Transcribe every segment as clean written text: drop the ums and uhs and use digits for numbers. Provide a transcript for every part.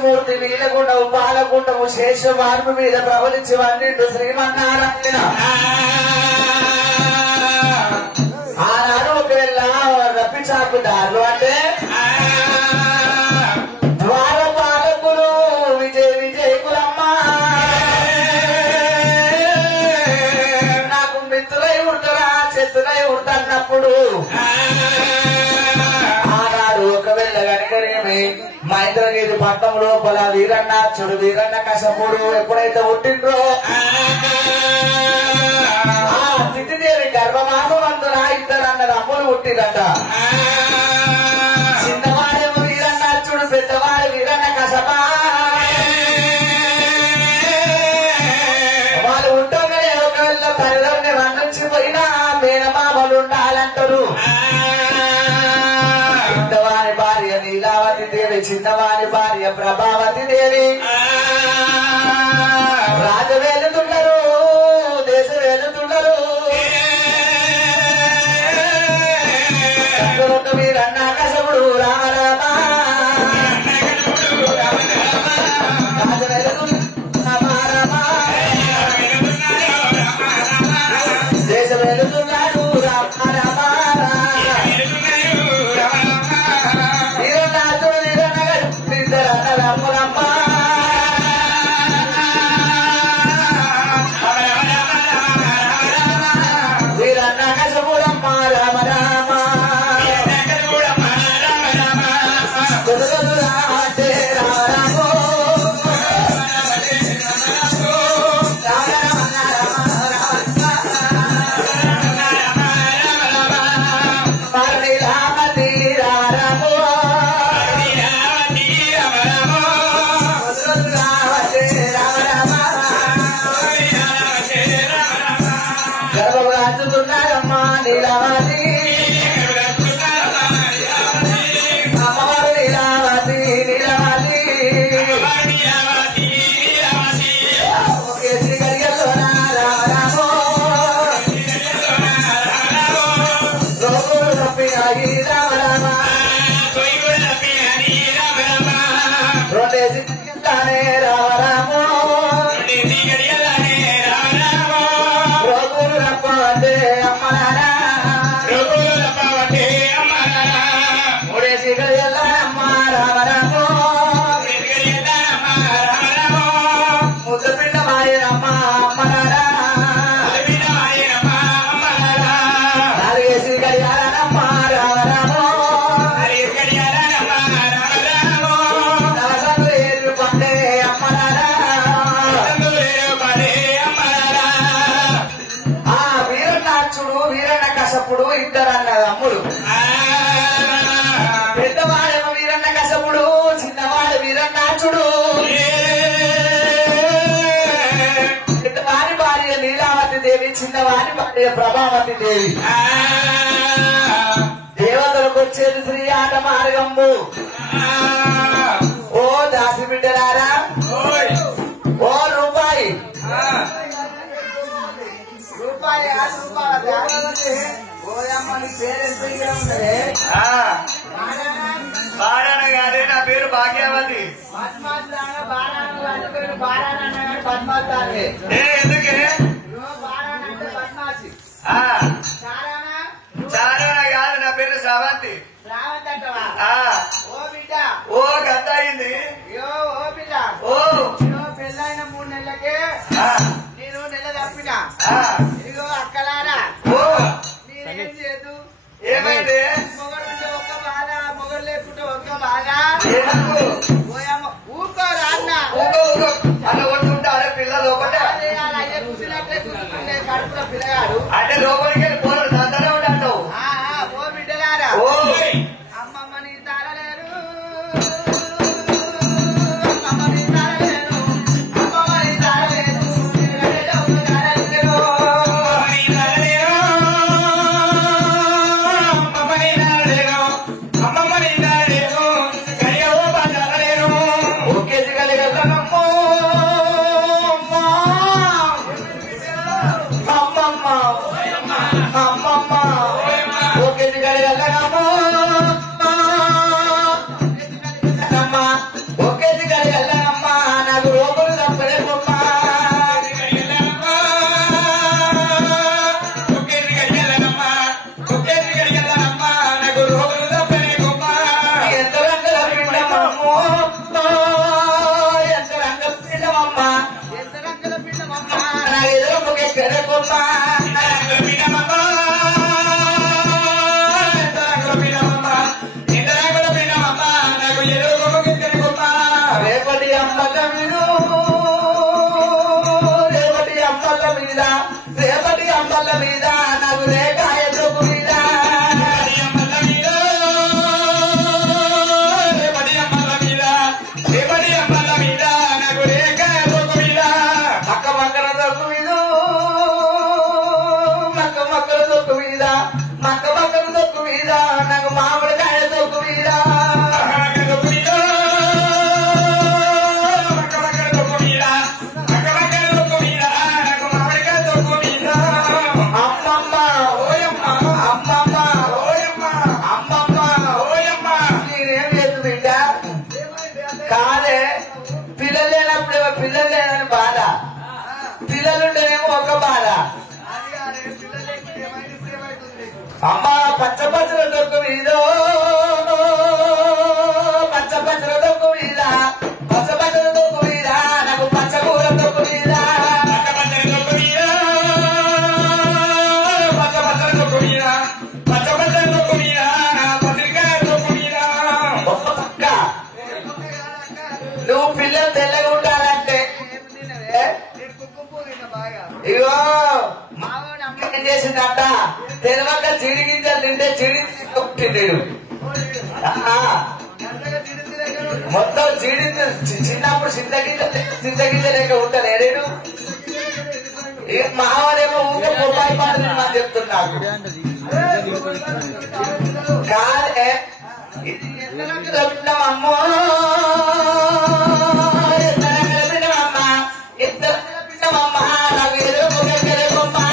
విష్ణుమూర్తి నీలగుండవు పాలగుండవు శేష వార్పు మీద ప్రవలించి వండిండు శ్రీమన్నారాయణ. ఆనాడు ఒకవేళ రప్పిచాకు దారులు అంటే ద్వారపాలకులు విజయ విజయకులమ్మ నాకు మిత్రులై ఉడతారా చెత్తులై ఉడతన్నప్పుడు ఆనాడు ఒకవేళ కనుకనేమి మహేంద్రగిరి పట్టణం లోపల వీరన్నాచుడు వీరన్న కశపుడు ఎప్పుడైతే పుట్టిండ్రో తిథిదేవి గర్భమాసం అందున ఇద్దరు అన్నది అమ్ములు పుట్టిరట. చిన్నవాడేమో వీరన్నాచుడు పెద్దవాడు వీరన్న కశప. వాళ్ళు ఉంటూనే ఒకవేళ తల్లిదండ్రులు వర్ణించిపోయినా మేనమామలు ఉండాలంటారు. పెద్దవాని భార్య నీలావతి దేవి చిన్నవాని భార్య ప్రభావతి దేవి రాజ వెళుతున్నారు దేశ వెళుతున్నారు. వీరన్న కశపుడు రామ రామ రాజ వెళుతున్నా రామ దేశ వెళుతున్నాడు రామ రామ కశపుడు ఇద్దరు అన్నది అమ్ములు. పెద్దవాడేమో వీరన్న కశపుడు చిన్నవాడు వీరన్నాచుడు. పెద్దవాని భార్య లీలావతి దేవి చిన్నవాని భార్య ప్రభావతి దేవి. దేవతలకు వచ్చేది శ్రీ ఆట మార్గంబు. ఓ దాసి బిడ్డలారా ఓ రూపాయి బారాన గారే నా పేరు భాగ్యవతి. ఎందుకే చారాన కాదు నా పేరు శ్రావంతి. ఓ గంట అయింది. ఓ పెళ్ళైన 3 నెలలకే నేను నెల తప్పిన. ఇదిగో అక్కలారా నేనేం చేయదు. ఏమైంది? మొగడుంటే ఒక్క బాధ మొగడు లేకుంటే ఒక్క బాధ. ఊరుకోరా అన్న అన్న కొట్టుకుంటే అదే పిల్లలు ఒకటే కడుపులో పిల్లగాడు అంటే లోపలికి వెళ్ళి పోరాడు దాంతోనే ఉంటాడు. ఓ బిడ్డలారా ఓ అమ్మమ్మని తాళలేరు అమ్మమ్మ పిల్లలు లేనప్పుడేమో పిల్లలు లేనని బాధ, పిల్లలుంటేనేమో ఒక బాధ. అమ్మ పచ్చ పచ్చల దొక్కు మీద, పచ్చ పచ్చల దొక్కు మీద, పచ్చ పచ్చల దొక్కు మీద, నాకు పచ్చకూర దొక్కు మీద, పచ్చ పచ్చల దొక్కు మీద, పచ్చ పచ్చల దొక్కు మీద, పత్రికాయ దొక్కు మీద. నువ్వు పిల్లలు తెల్లగా ఉంటానంటే ఇగో ఏం చేసిందంట, తెలవక జీడి గింజలు తింటే జీడి తింటాడు. మొత్తం జీడి చిన్నప్పుడు చింతగింజ లేక ఉంటాడు. ఇక మావాడేమో ఊరికే బొబ్బాయి పాట తినమని చెప్తున్నాడు. కాదే అమ్మో ఇద్దరమ్మా నాకు ఎదురు ముగ్గలేమ్మా,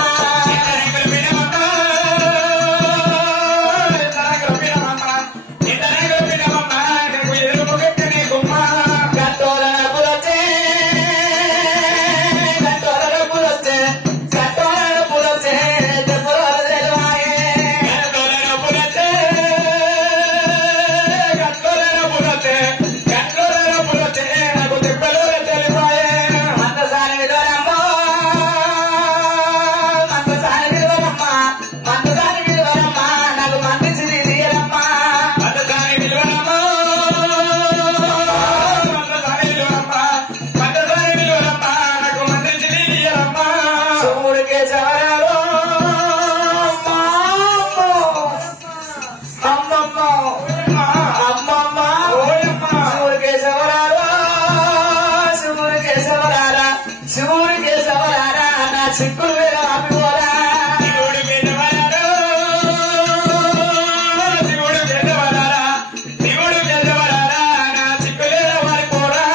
చిక్కులు వేరే ఆపిపోరా, శివుడు గెలవరారా, శివుడు గెలవరారా, శివుడు గెలవరారా, నా చిక్కులే వారిపోరా.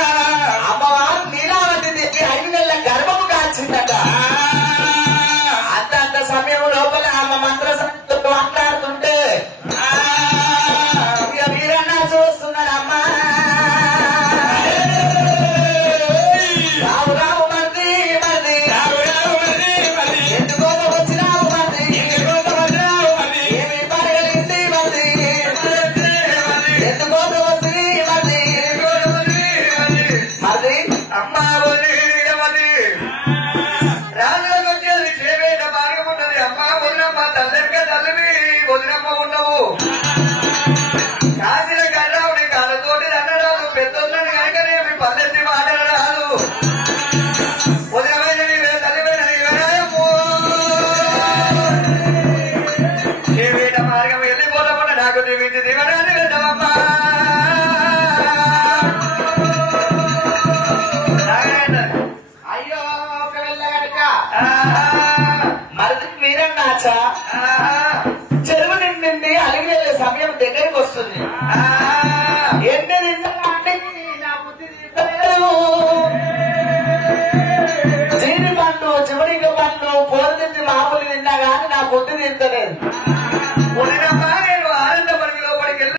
అమ్మవారు నీలావతి 5 నెలల గర్భము కాల్చిందట. అంత సమయం లోపల అమ్మ మంత్రసంతో మాట్లాడుతుంటే ఇక వీరన్నా చూస్తున్నాడు. అమ్మా కాసిన కర్రావుని కళ్ళతోటి అన్నరాదు, పెద్దోళ్ళని కనుకనే మీ పల్లెత్తి మాట్లాడరాదు. ఉదయమైన తల్లివేట మార్గం వెళ్ళిపోతామన్న నాకు దివించి దిగడాన్ని వెళ్తామమ్మా. అయ్యో ఒక వెళ్ళగడక మరి మీరన్నాచా చెరువు నిండింది, అలిగి వెళ్ళే సమయం దగ్గరికి వస్తుంది. ఎన్ని తిన్నాంటే నా బుద్ధి తీర్చలేదు. జీడి పండ్లు, చివరికి పండ్లు, పూల తిండి మామూలు తిన్నా కానీ నా బుద్ధి తీర్చలేదు.